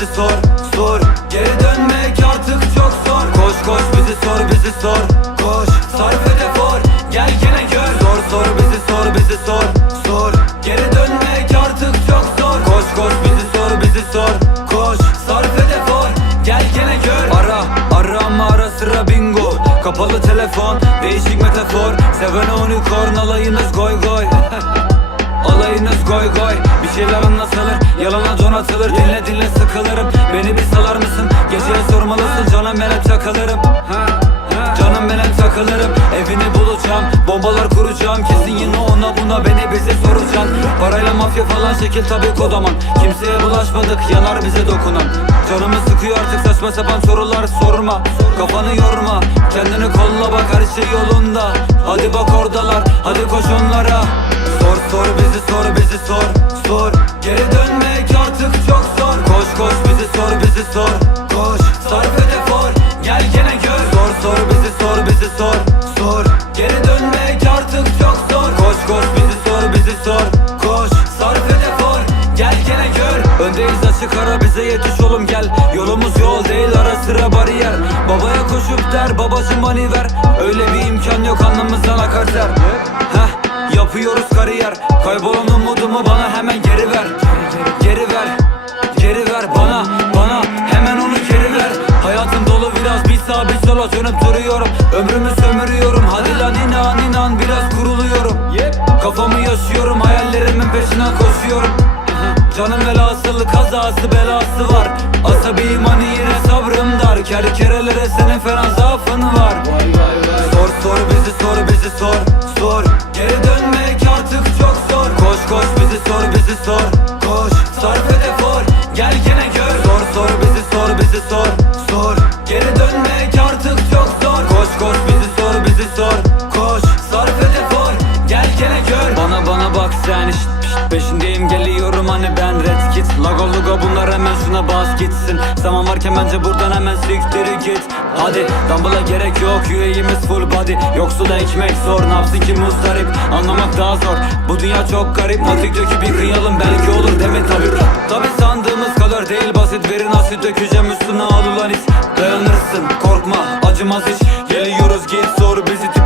bizi sor Sor. Geri dönmek artık çok zor. Koş koş bizi sor bizi sor. Koş Sarf efor Gel gene gör. Sor sor bizi sor bizi sor Sor. Geri dönmek artık çok zor. Koş koş bizi sor bizi sor. Koş Sarf efor Gel gene gör. Ara arama ara sıra bingo. Kapalı telefon Değişik metafor. Seven unicorn alayınız goy goy Alayınız goy goy Bir şeyler anlatılır Yalana donatılır Dinle dinle sıkılırım. Beni bir salar mısın? Geceye sormalısın Canım ben hep takılırım. Canım ben hep takılırım Evini bulacağım Bombalar kuracağım. Kesin yine ona buna Beni bize soracaksın Parayla mafya falan şekil tabii kodaman. Kimseye bulaşmadık Yanar bize dokunan. Canımı sıkıyor artık saçma sapan sorular sorma. Kafanı yorma Kendini kolla bak her şey yolunda. Hadi bak oradalar Hadi koş onlara Sor sor bizi sor bizi sor Sor. Geri dönmek artık çok zor. Koş koş bizi sor bizi sor. Koş. Sarf efor Gel gene gör. Sor sor bizi sor bizi sor Sor. Geri dönmek artık çok zor. Koş koş bizi sor bizi sor Koş. Sarf efor Gel gene gör. Öndeyiz açık ara bize yetiş oğlum gel. Yolumuz yol değil ara sıra bariyer. Babaya koşup der babacım bani ver. Öyle bir imkan yok alnımızdan akar ter Heh yapıyoruz kariyer. Kaybolan umudumu bana hemen geri ver. Geri ver Geri ver bana bana hemen onu geri ver. Hayatım dolu biraz bir sağ bir sola dönüp duruyorum. Ömrümü sömürüyorum. Hadi lan inan inan biraz kuruluyorum. Kafamı yaşıyorum hayallerimin peşinden koşuyorum. Canım velhasılı kazası belası var. Asabiyim hani yine sabrım dar. Kerkerelere senin fena zaafın var. Sor sor bizi sor bizi Sor Peşindeyim geliyorum hani ben red kit. Lago lugo bunlar hemen şuna bas gitsin. Zaman varken bence buradan hemen siktir git. Hadi Dumble'a gerek yok yüreğimiz full body. Yoksul ekmek zor ne yapsın ki muzdarip? Anlamak daha zor. Bu dünya çok garip Matik döküp yıkayalım belki olur demin tabi Tabi sandığımız kadar değil basit Verin asit dökeceğim üstüne al ulan Dayanırsın korkma acımaz hiç. Geliyoruz git sor bizi